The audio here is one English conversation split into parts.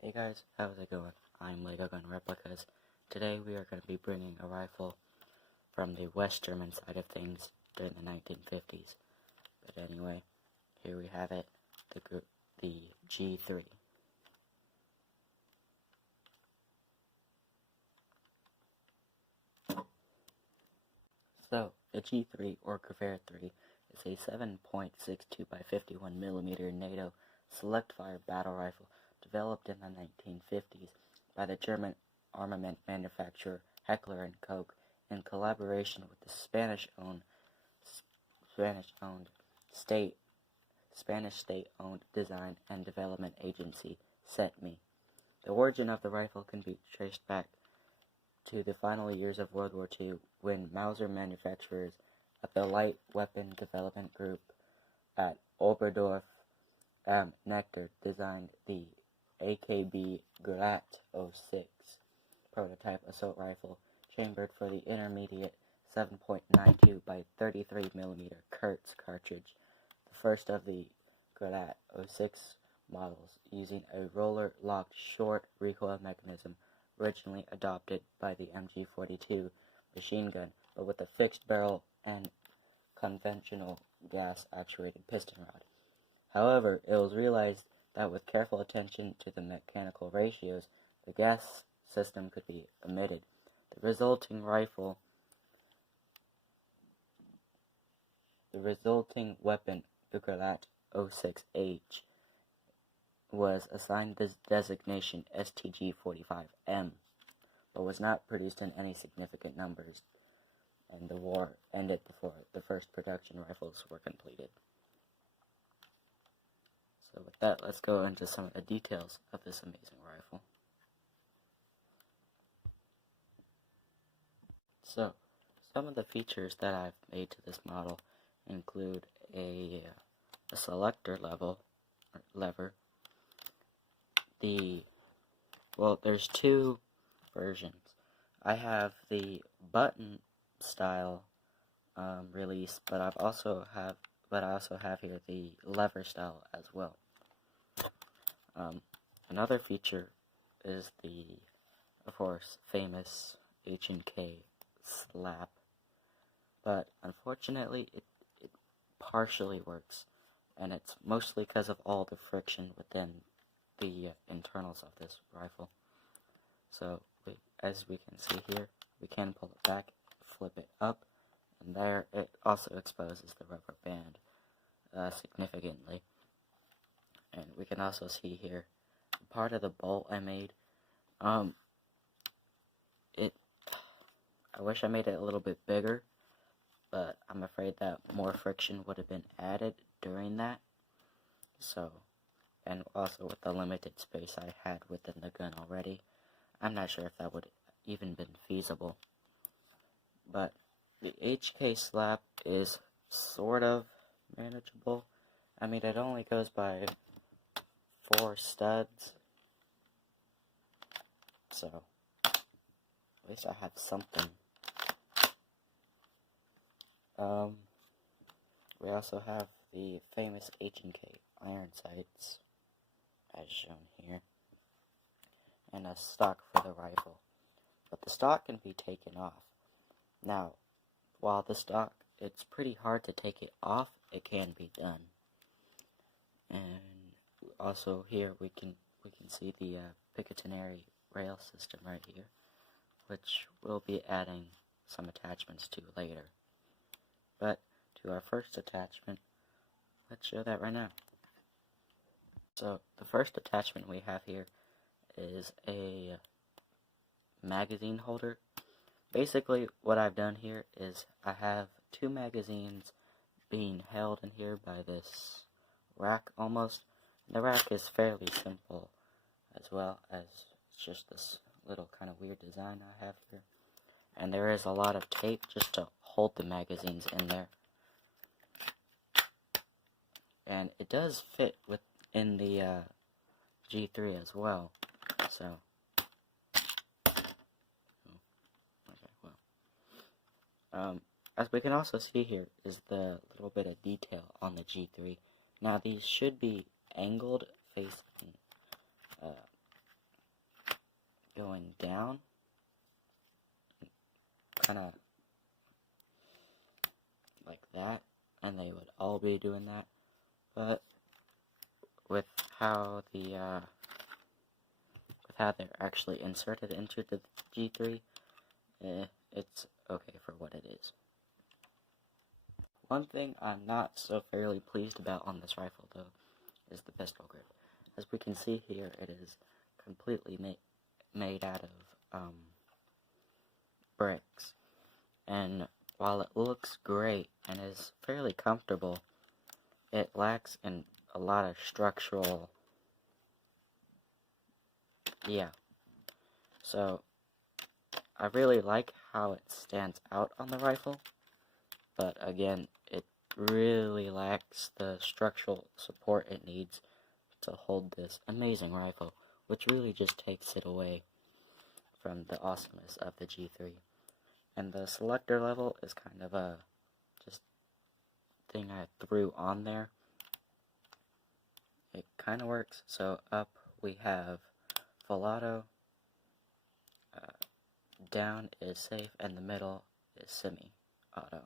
Hey guys, how's it going? I'm Lego Gun Replicas. Today we are going to be bringing a rifle from the West German side of things during the 1950s. But anyway, here we have it, the G3. So, the G3 or Gewehr 3 is a 7.62 by 51 millimeter NATO select fire battle rifle developed in the 1950s by the German armament manufacturer Heckler and Koch in collaboration with the Spanish-owned state-owned design and development agency SETME. The origin of the rifle can be traced back to the final years of World War II, when Mauser manufacturers at the Light Weapon Development Group at Oberdorf Nectar designed the AKB Grat 06 prototype assault rifle chambered for the intermediate 7.92 by 33 mm Kurtz cartridge, the first of the Grat 06 models, using a roller-locked short recoil mechanism originally adopted by the MG42 machine gun, but with a fixed barrel and conventional gas-actuated piston rod. However, it was realized that with careful attention to the mechanical ratios, the gas system could be omitted. The resulting weapon, the Grat 06H, was assigned the designation STG-45M, but was not produced in any significant numbers, and the war ended before the first production rifles were completed. So with that, let's go into some of the details of this amazing rifle. So, some of the features that I've made to this model include a selector lever. There's two versions. I have the button style release, but I also have here the lever style as well. Another feature is the, of course, famous H&K slap, but unfortunately it partially works, and it's mostly because of all the friction within the internals of this rifle. So, as we can see here, we can pull it back, flip it up, and there it also exposes the rubber band significantly. And we can also see here part of the bolt I made. I wish I made it a little bit bigger, but I'm afraid that more friction would have been added during that. So, and also with the limited space I had within the gun already, I'm not sure if that would even been feasible. But the HK slap is sort of manageable. I mean, it only goes by 4 studs, so at least I have something. We also have the famous H&K iron sights, as shown here, and a stock for the rifle. But the stock can be taken off. Now, while the stock, it's pretty hard to take it off, it can be done. And also here we can see the Picatinny rail system right here, which we'll be adding some attachments to later. But to our first attachment, let's show that right now. So the first attachment we have here is a magazine holder. Basically what I've done here is I have 2 magazines being held in here by this rack almost. The rack is fairly simple, as well as it's just this little kind of weird design I have here. And there is a lot of tape just to hold the magazines in there. And it does fit within the G3 as well. So, as we can also see here is the little bit of detail on the G3. Now these should be angled facing going down, kind of like that, and they would all be doing that. But with how they're actually inserted into the G3, it's okay for what it is. One thing I'm not so fairly pleased about on this rifle, though, is the pistol grip. As we can see here, it is completely made out of bricks. And while it looks great and is fairly comfortable, it lacks in a lot of structural... yeah. So, I really like how it stands out on the rifle, but again, it really lacks the structural support it needs to hold this amazing rifle, which really just takes it away from the awesomeness of the G3. And the selector level is kind of a just thing I threw on there. It kind of works. So up we have full auto, down is safe, and the middle is semi-auto.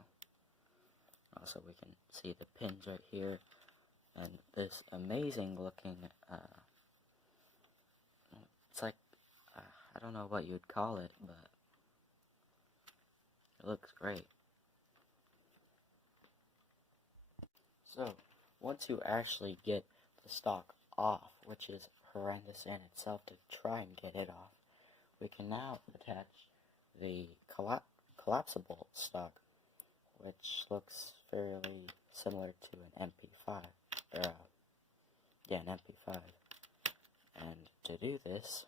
Also, we can see the pins right here, and this amazing looking, it's like, I don't know what you'd call it, but it looks great. So, once you actually get the stock off, which is horrendous in itself to try and get it off, we can now attach the collapsible stock, which looks fairly similar to an MP5, or an MP5. And to do this,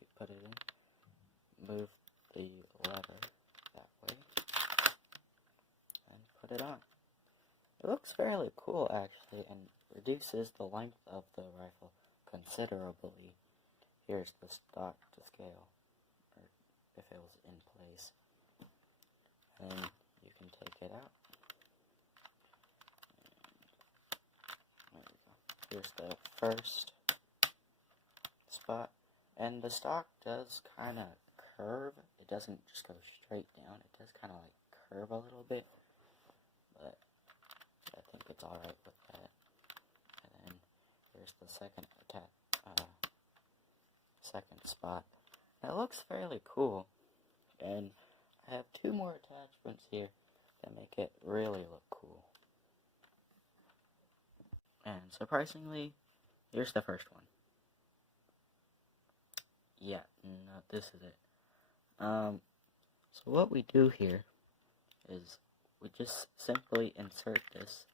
you put it in, move the lever that way, and put it on. It looks fairly cool actually, and reduces the length of the rifle considerably. Here's the stock to scale, or if it was in place. And you can take it out. And there we go. Here's the first spot. And the stock does kind of curve. It doesn't just go straight down. It does kind of like curve a little bit. But I think it's alright with that. And then here's the second spot. It looks fairly cool. And I have two more attachments here that make it really look cool. And surprisingly, here's the first one. Yeah, no, this is it. So what we do here is we just simply insert this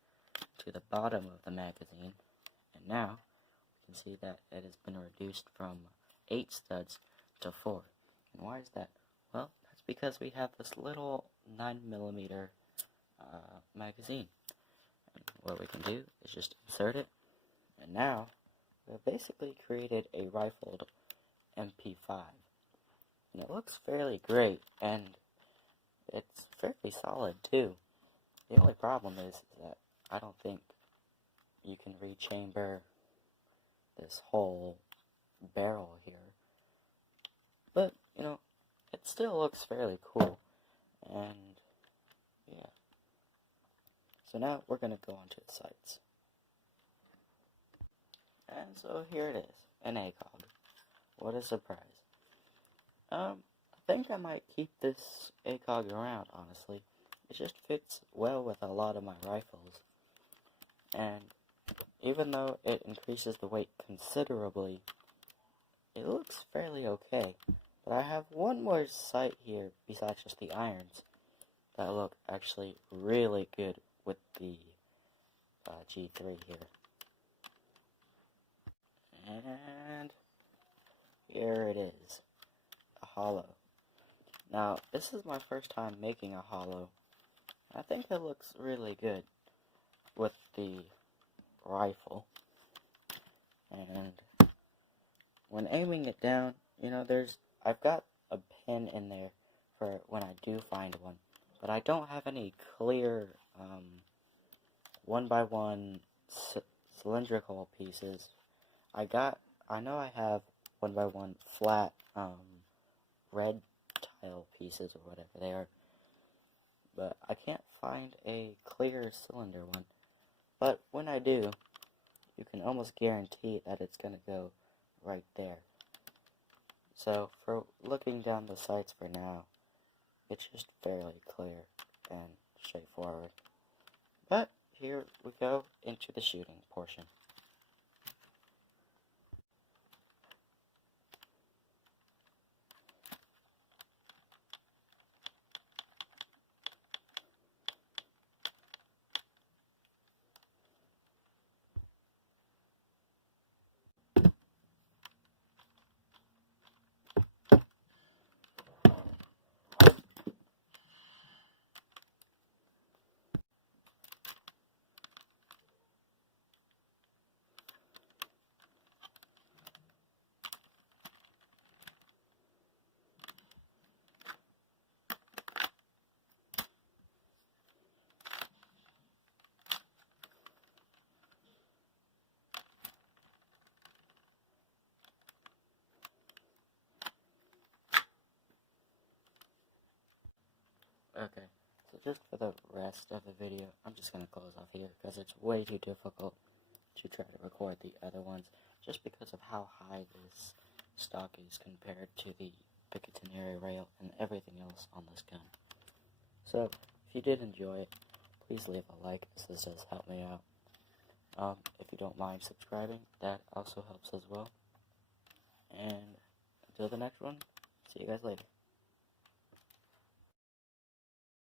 to the bottom of the magazine, and now we can see that it has been reduced from 8 studs to 4. And why is that? Well, that's because we have this little 9mm magazine. And what we can do is just insert it, and now we've basically created a rifled MP5. And it looks fairly great, and it's fairly solid too. The only problem is that I don't think you can rechamber this whole barrel here. But, you know, it still looks fairly cool. And, yeah. So now we're going to go on to the sights. And so here it is, an ACOG. What a surprise. I think I might keep this ACOG around, honestly. It just fits well with a lot of my rifles. And even though it increases the weight considerably, it looks fairly okay. But I have one more sight here, besides just the irons, that look actually really good with the G3 here. And here it is, a hollow. Now, this is my first time making a hollow. I think it looks really good with the rifle. And when aiming it down, you know, I've got a pin in there for when I do find one. But I don't have any clear 1x1 cylindrical pieces. I know I have 1x1 flat red tile pieces or whatever they are. But I can't find a clear cylinder one. But when I do, you can almost guarantee that it's going to go right there. So for looking down the sights for now, it's just fairly clear and straightforward. But here we go into the shooting portion. Okay, so just for the rest of the video, I'm just going to close off here because it's way too difficult to try to record the other ones just because of how high this stock is compared to the Picatinny rail and everything else on this gun. So, if you did enjoy it, please leave a like, as this does help me out. If you don't mind subscribing, that also helps as well. And until the next one, see you guys later.